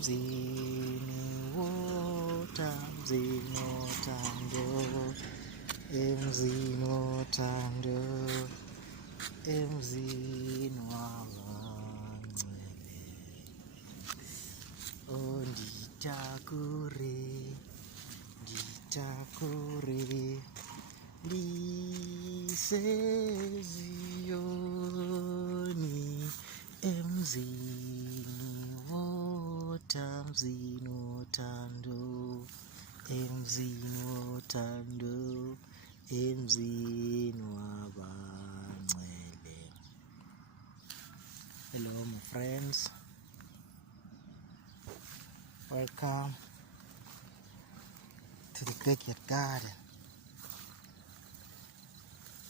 emzini wothando, emzini wothando, emzini wabangcwele. Oh, nditakure liseziyoni, emzini wothando, emzini wothando, emzini wabangcwele. Hello my friends, welcome to the backyard garden.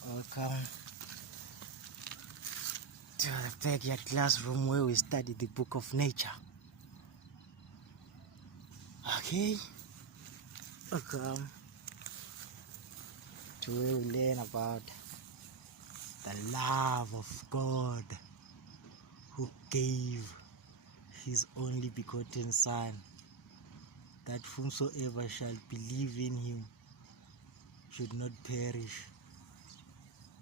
Welcome to the backyard classroom where we study the book of nature. Okay, welcome to where we learn about the love of God, who gave his only begotten Son, that whomsoever shall believe in him should not perish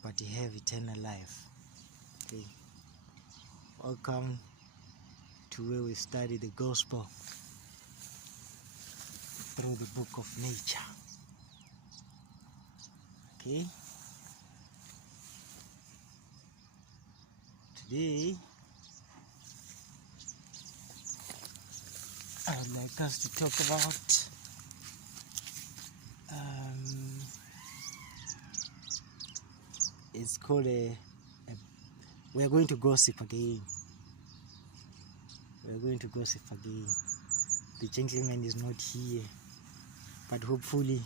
but have eternal life. Okay. Welcome to where we study the gospel through the book of nature. Okay. Today I would like us to talk about it's called we are going to gossip again. We are going to gossip again. The gentleman is not here, but hopefully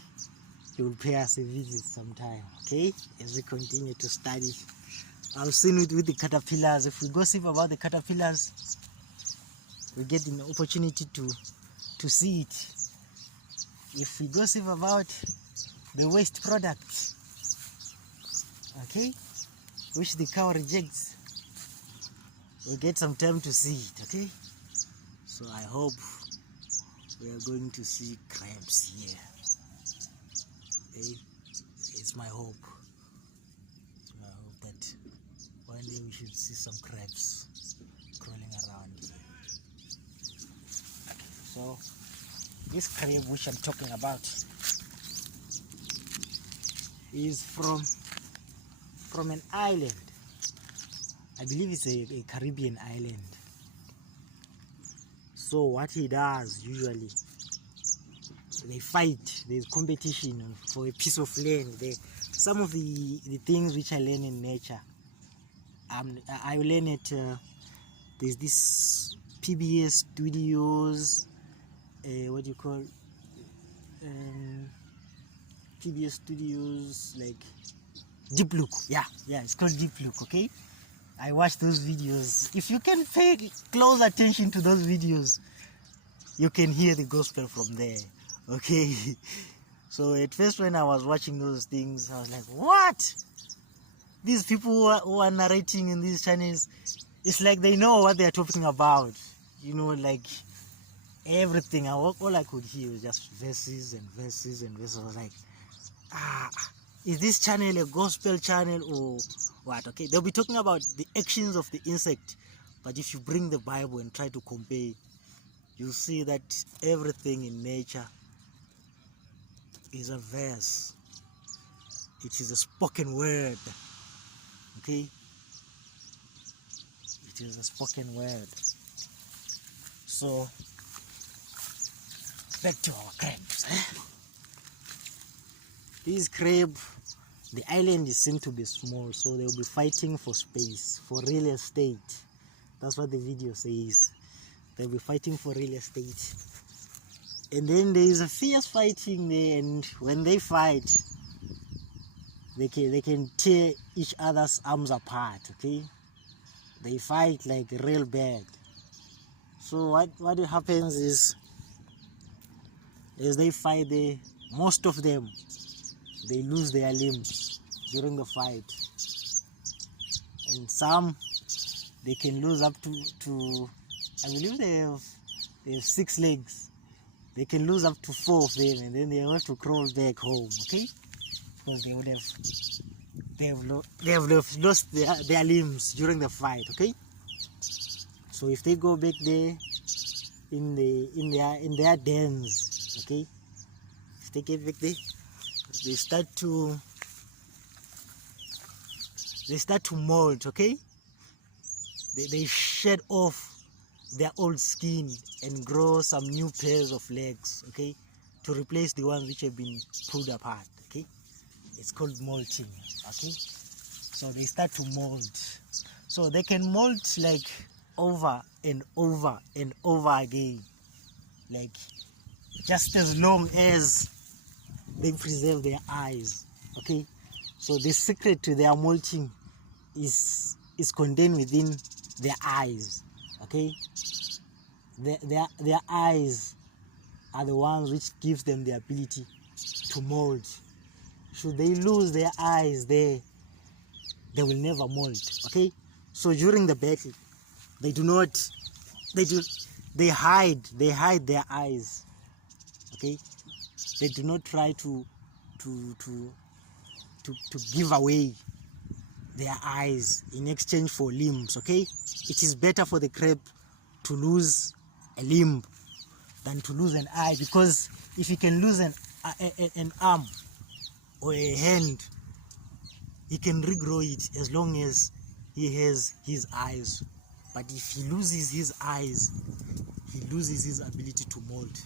he will pay us a visit sometime, okay? As we continue to study. I'll see it with the caterpillars. If we gossip about the caterpillars, we get an opportunity to see it. If we gossip about the waste products, okay, which the cow rejects, we'll get some time to see it, okay? So I hope we are going to see crabs here. Okay? It's my hope. So I hope that one day we should see some crabs crawling around here. Okay, so this crab which I'm talking about is from an island. I believe it's a Caribbean island. So what he does usually, they fight. There's competition for a piece of land. Some of the things which I learn in nature, I learn it. There's this PBS studios. What do you call? PBS studios, like Deep Look. Yeah, it's called Deep Look. Okay, I watch those videos. If you can pay close attention to those videos, you can hear the gospel from there. Okay. So at first when I was watching those things, I was like, what? These people who are narrating in these channels, it's like they know what they're talking about. You know, like everything. All I could hear was just verses and verses and verses. I was like, is this channel a gospel channel or what? Okay, they'll be talking about the actions of the insect, but if you bring the Bible and try to compare, you'll see that everything in nature is a verse. It is a spoken word. Okay, it is a spoken word. So back to our crabs. This crab, the island is seen to be small, so they'll be fighting for space, for real estate. That's what the video says. They'll be fighting for real estate. And then there is a fierce fighting there, and when they fight, they can tear each other's arms apart, okay? They fight like real bad. So what happens is, as they fight, most of them, they lose their limbs during the fight. And some, they can lose up to I believe they have They have 6 legs. They can lose up to 4 of them, and then they have to crawl back home, okay? Because they have lost their limbs during the fight, okay? So if they go back there in their dens, okay? If they get back there, they start to mold, okay? They shed off their old skin and grow some new pairs of legs, okay, to replace the ones which have been pulled apart, okay? It's called molting, okay? So they start to mold. So they can mold like over and over and over again, like just as long as they preserve their eyes, okay? So the secret to their molting is contained within their eyes, okay? Their eyes are the ones which gives them the ability to mold. Should they lose their eyes there, they will never mold, okay? So during the battle, they hide their eyes, okay? They do not try to give away their eyes in exchange for limbs, okay? It is better for the crab to lose a limb than to lose an eye, because if he can lose an arm or a hand, he can regrow it as long as he has his eyes. But if he loses his eyes, he loses his ability to mold,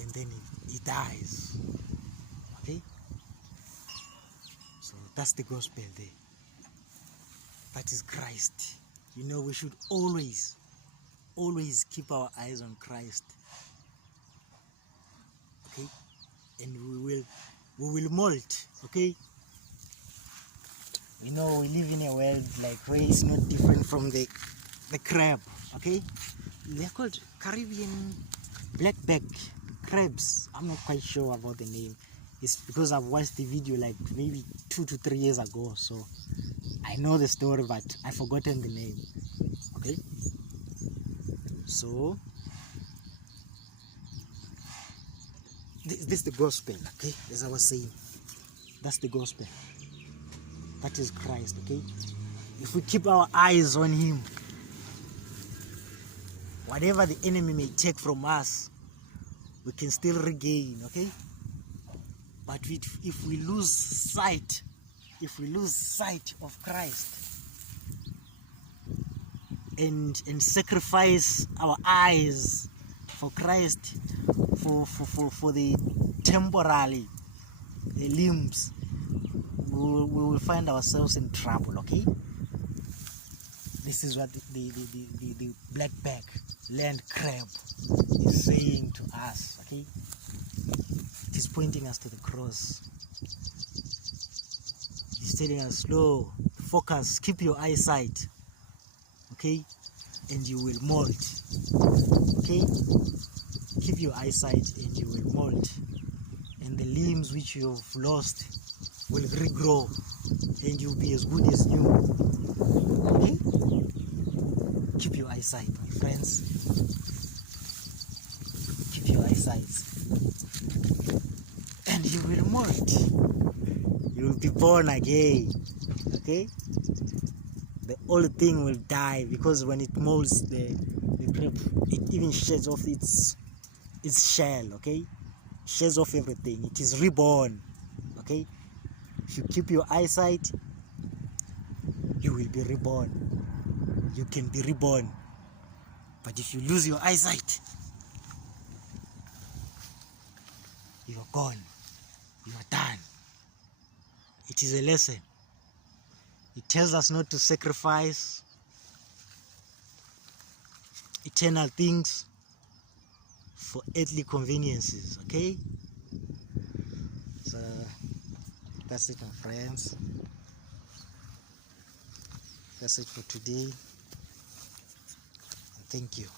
and then he dies, okay? So that's the gospel there. That is Christ. You know, we should always keep our eyes on Christ, okay? And we will molt, okay? You know, we live in a world like where it's not different from the crab, okay? They're called Caribbean blackback crabs. I'm not quite sure about the name. It's because I've watched the video like maybe 2 to 3 years ago, so I know the story, but I've forgotten the name, okay? So this is the gospel, okay? As I was saying, that's the gospel. That is Christ, okay? If we keep our eyes on him, whatever the enemy may take from us, we can still regain, okay? But if we lose sight of Christ and sacrifice our eyes for Christ, for the temporary limbs, we will find ourselves in trouble, okay? This is what the blackback land crab is saying to us, okay? It is pointing us to the cross. He's telling us, slow, focus, keep your eyesight, okay? And you will mold, okay? Keep your eyesight and you will mold. And the limbs which you have lost will regrow and you'll be as good as new, okay? Keep your eyesight, my friends. Keep your eyesight. And you will mold. You will be born again, okay? The old thing will die, because when it molds the grape, it even sheds off its shell, okay? Sheds off everything. It is reborn, okay? If you keep your eyesight, you will be reborn. You can be reborn. But if you lose your eyesight, you are gone. You are done. It is a lesson. It tells us not to sacrifice eternal things for earthly conveniences, okay? So that's it, my friends. That's it for today. Thank you.